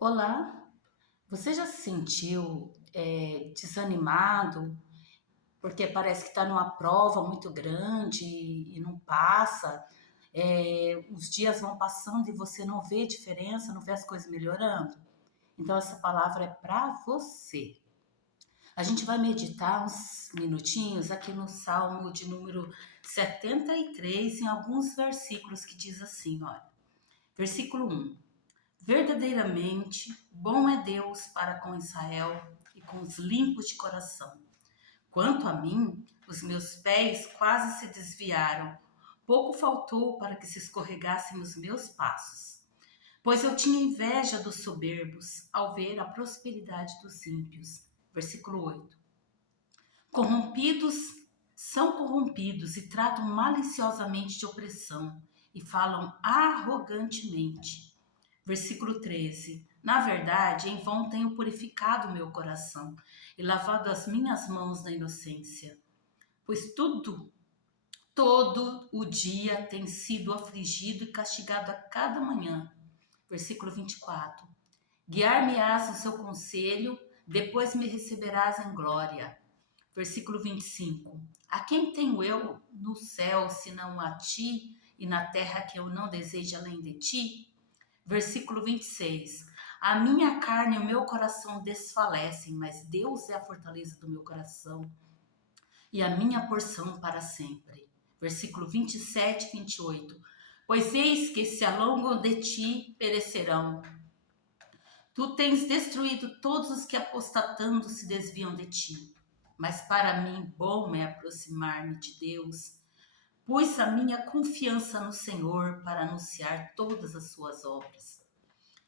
Olá, você já se sentiu desanimado porque parece que está numa prova muito grande e não passa? Os dias vão passando e você não vê diferença, não vê as coisas melhorando? Então, essa palavra é para você. A gente vai meditar uns minutinhos aqui no Salmo de número 73, em alguns versículos que diz assim, olha. Versículo 1. Verdadeiramente, bom é Deus para com Israel e com os limpos de coração. Quanto a mim, os meus pés quase se desviaram. Pouco faltou para que se escorregassem os meus passos. Pois eu tinha inveja dos soberbos ao ver a prosperidade dos ímpios. Versículo 8. Corrompidos são corrompidos e tratam maliciosamente de opressão e falam arrogantemente. Versículo 13. Na verdade, em vão tenho purificado meu coração e lavado as minhas mãos na inocência, pois todo o dia tem sido afligido e castigado a cada manhã. Versículo 24. Guiar-me-ás no seu conselho, depois me receberás em glória. Versículo 25. A quem tenho eu no céu, senão a ti, e na terra que eu não desejo além de ti? Versículo 26. A minha carne e o meu coração desfalecem, mas Deus é a fortaleza do meu coração e a minha porção para sempre. Versículo 27 e 28. Pois eis que se alongam de ti perecerão. Tu tens destruído todos os que apostatando se desviam de ti. Mas para mim bom é aproximar-me de Deus. Pus a minha confiança no Senhor para anunciar todas as suas obras.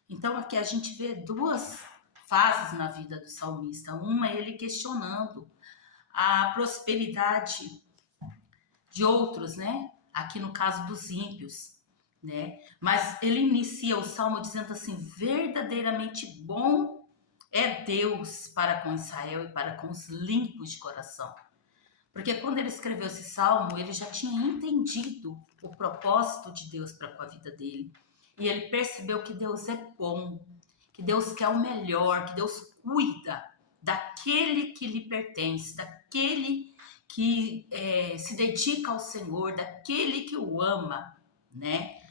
Então aqui a gente vê duas fases na vida do salmista. Uma é ele questionando a prosperidade de outros, né? Aqui no caso dos ímpios, né? Mas ele inicia o salmo dizendo assim: verdadeiramente bom é Deus para com Israel e para com os limpos de coração. Porque quando ele escreveu esse salmo, ele já tinha entendido o propósito de Deus para com a vida dele. E ele percebeu que Deus é bom, que Deus quer o melhor, que Deus cuida daquele que lhe pertence, daquele que se dedica ao Senhor, daquele que o ama, né?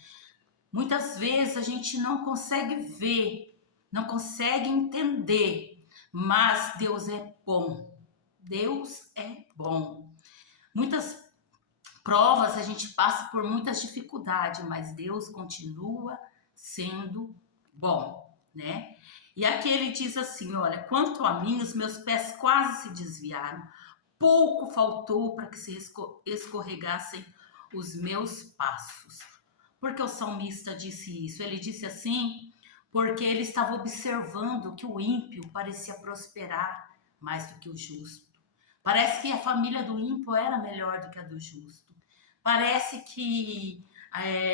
Muitas vezes a gente não consegue ver, não consegue entender, mas Deus é bom. Deus é bom. Muitas provas a gente passa por muitas dificuldades, mas Deus continua sendo bom, né? E aqui ele diz assim: olha, quanto a mim, os meus pés quase se desviaram, pouco faltou para que se escorregassem os meus passos. Por que o salmista disse isso? Ele disse assim porque ele estava observando que o ímpio parecia prosperar mais do que o justo. Parece que a família do ímpio era melhor do que a do justo. Parece que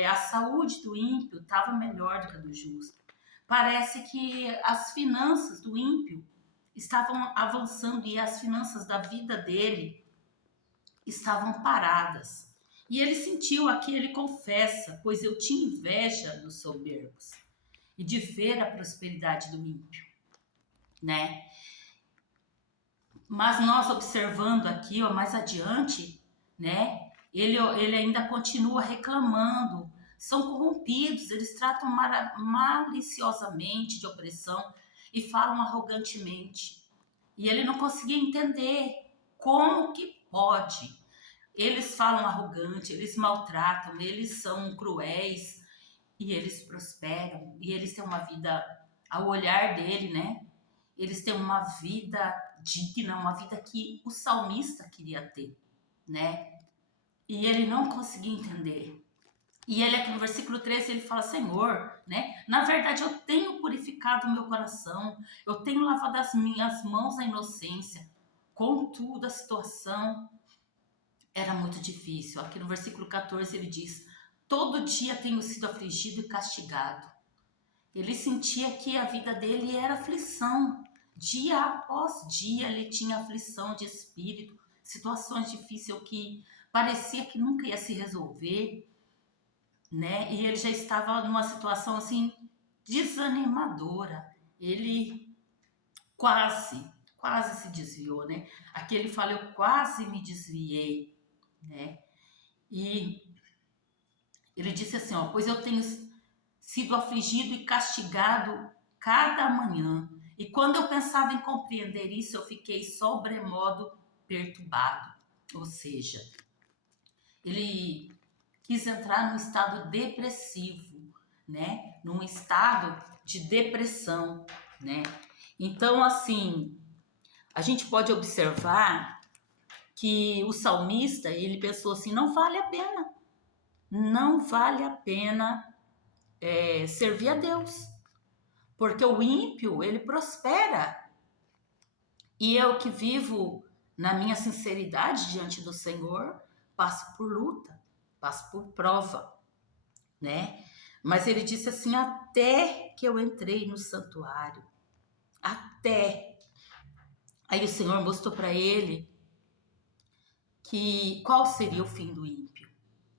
a saúde do ímpio estava melhor do que a do justo. Parece que as finanças do ímpio estavam avançando e as finanças da vida dele estavam paradas. E ele sentiu aqui, ele confessa, pois eu tinha inveja dos soberbos e de ver a prosperidade do ímpio, né? Mas nós observando aqui, ó, mais adiante, né? Ele ainda continua reclamando. São corrompidos, eles tratam maliciosamente de opressão e falam arrogantemente. E ele não conseguia entender como que pode. Eles falam arrogante, eles maltratam, eles são cruéis e eles prosperam e eles têm uma vida, ao olhar dele, né? Eles têm uma vida digna, uma vida que o salmista queria ter, né? E ele não conseguia entender. E ele aqui no versículo 13, ele fala: Senhor, né? Na verdade eu tenho purificado o meu coração, eu tenho lavado as minhas mãos na inocência. Contudo, a situação era muito difícil. Aqui no versículo 14 ele diz: todo dia tenho sido afligido e castigado. Ele sentia que a vida dele era aflição. Dia após dia ele tinha aflição de espírito, situações difíceis que parecia que nunca ia se resolver, né? E ele já estava numa situação assim desanimadora. ele quase se desviou, né? Aqui ele fala, eu quase me desviei, né? E ele disse assim, ó, pois eu tenho sido afligido e castigado cada manhã. E quando eu pensava em compreender isso, eu fiquei sobremodo perturbado. Ou seja, ele quis entrar num estado depressivo, né? Num estado de depressão, né? Então, assim, a gente pode observar que o salmista, ele pensou assim, não vale a pena, não vale a pena servir a Deus, porque o ímpio, ele prospera, e eu que vivo na minha sinceridade diante do Senhor, passo por luta, passo por prova, né? Mas ele disse assim, até que eu entrei no santuário, até. Aí o Senhor mostrou para ele que qual seria o fim do ímpio?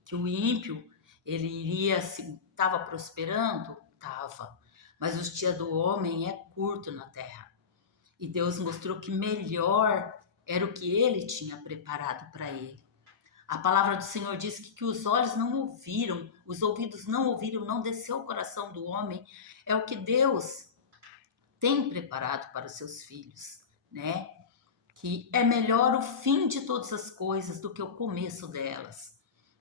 Que o ímpio, ele iria, se estava prosperando, estava, mas os dias do homem é curto na terra. E Deus mostrou que melhor era o que ele tinha preparado para ele. A palavra do Senhor diz que os olhos não ouviram, os ouvidos não ouviram, não desceu o coração do homem. É o que Deus tem preparado para os seus filhos, né? Que é melhor o fim de todas as coisas do que o começo delas,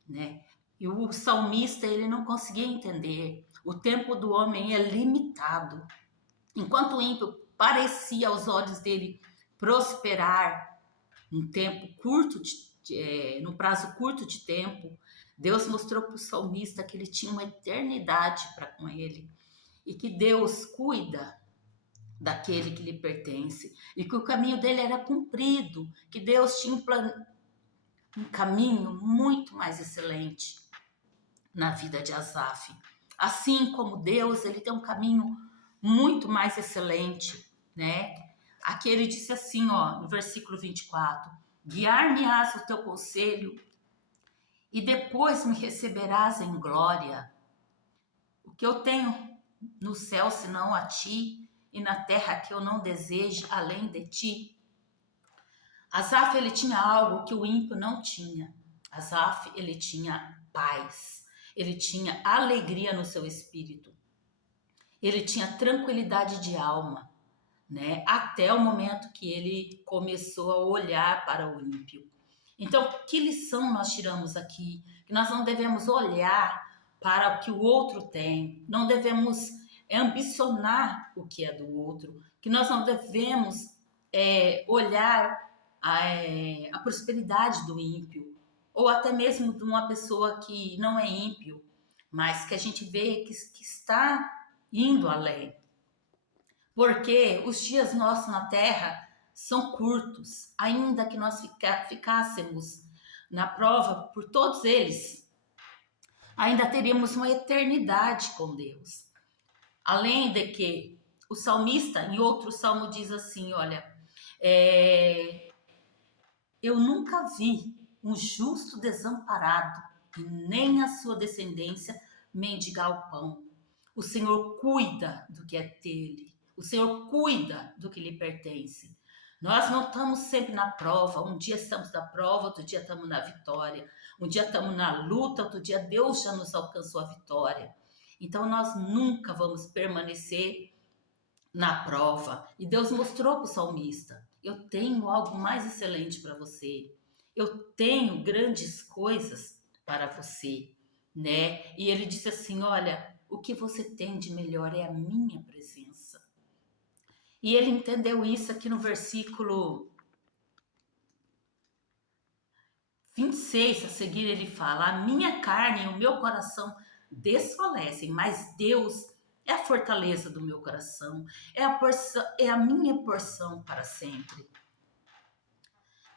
né? E o salmista, ele não conseguia entender. O tempo do homem é limitado. Enquanto o ímpio parecia aos olhos dele prosperar num tempo curto, num prazo curto de tempo, Deus mostrou para o salmista que ele tinha uma eternidade para com ele e que Deus cuida daquele que lhe pertence e que o caminho dele era cumprido, que Deus tinha um caminho muito mais excelente na vida de Asaf. Assim como Deus, ele tem um caminho muito mais excelente, né? Aqui ele disse assim, ó, no versículo 24: guiar-me-ás o teu conselho e depois me receberás em glória. O que eu tenho no céu senão a ti, e na terra que eu não deseje além de ti. Asaf, ele tinha algo que o ímpio não tinha. Asaf, ele tinha paz. Ele tinha alegria no seu espírito. Ele tinha tranquilidade de alma, né? Até o momento que ele começou a olhar para o ímpio. Então, que lição nós tiramos aqui? Que nós não devemos olhar para o que o outro tem, não devemos ambicionar o que é do outro, que nós não devemos olhar a prosperidade do ímpio, ou até mesmo de uma pessoa que não é ímpio, mas que a gente vê que está indo além. Porque os dias nossos na Terra são curtos, ainda que nós ficássemos na prova por todos eles, ainda teríamos uma eternidade com Deus. Além de que o salmista, em outro salmo, diz assim, olha, eu nunca vi um justo desamparado e nem a sua descendência mendigar o pão. O Senhor cuida do que é dele. O Senhor cuida do que lhe pertence. Nós não estamos sempre na prova. Um dia estamos na prova, outro dia estamos na vitória. Um dia estamos na luta, outro dia Deus já nos alcançou a vitória. Então nós nunca vamos permanecer na prova. E Deus mostrou para o salmista: eu tenho algo mais excelente para você. Eu tenho grandes coisas para você, né? E ele disse assim: olha, o que você tem de melhor é a minha presença. E ele entendeu isso aqui no versículo 26, a seguir ele fala: a minha carne e o meu coração desfalecem, mas Deus é a fortaleza do meu coração, é a minha porção para sempre.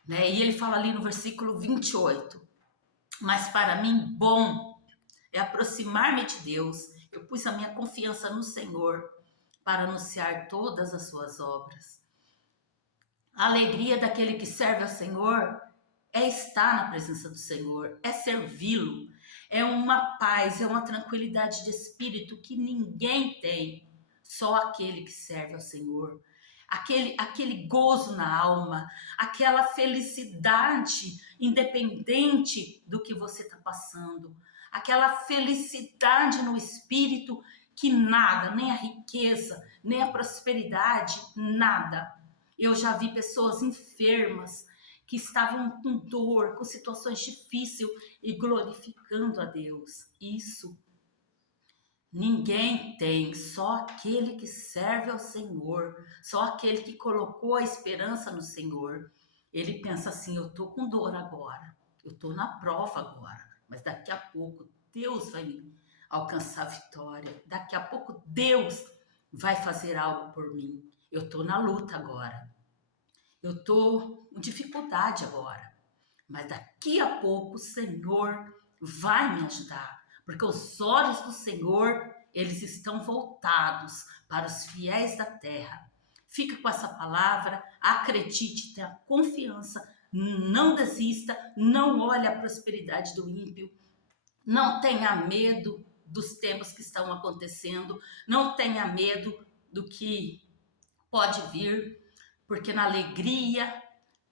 Né? E ele fala ali no versículo 28, mas para mim bom é aproximar-me de Deus, eu pus a minha confiança no Senhor para anunciar todas as suas obras. A alegria daquele que serve ao Senhor é estar na presença do Senhor, é servi-lo, é uma paz, é uma tranquilidade de espírito que ninguém tem, só aquele que serve ao Senhor. Aquele gozo na alma, aquela felicidade independente do que você está passando, aquela felicidade no espírito que nada, nem a riqueza, nem a prosperidade, nada. Eu já vi pessoas enfermas que estavam com dor, com situações difíceis e glorificando a Deus. Isso ninguém tem, só aquele que serve ao Senhor, só aquele que colocou a esperança no Senhor. Ele pensa assim: eu tô com dor agora, eu tô na prova agora, mas daqui a pouco Deus vai me alcançar a vitória, daqui a pouco Deus vai fazer algo por mim. Eu tô na luta agora, eu tô com dificuldade agora, mas daqui a pouco o Senhor vai me ajudar, porque os olhos do Senhor, eles estão voltados para os fiéis da terra. Fica com essa palavra, acredite, tenha confiança, não desista, não olhe a prosperidade do ímpio, não tenha medo dos tempos que estão acontecendo, não tenha medo do que pode vir, porque na alegria,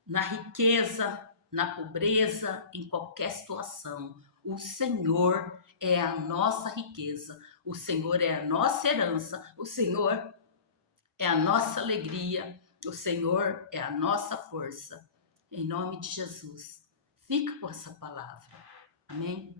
na riqueza, na pobreza, em qualquer situação, o Senhor é a nossa riqueza, o Senhor é a nossa herança, o Senhor é a nossa alegria, o Senhor é a nossa força. Em nome de Jesus, fica com essa palavra. Amém?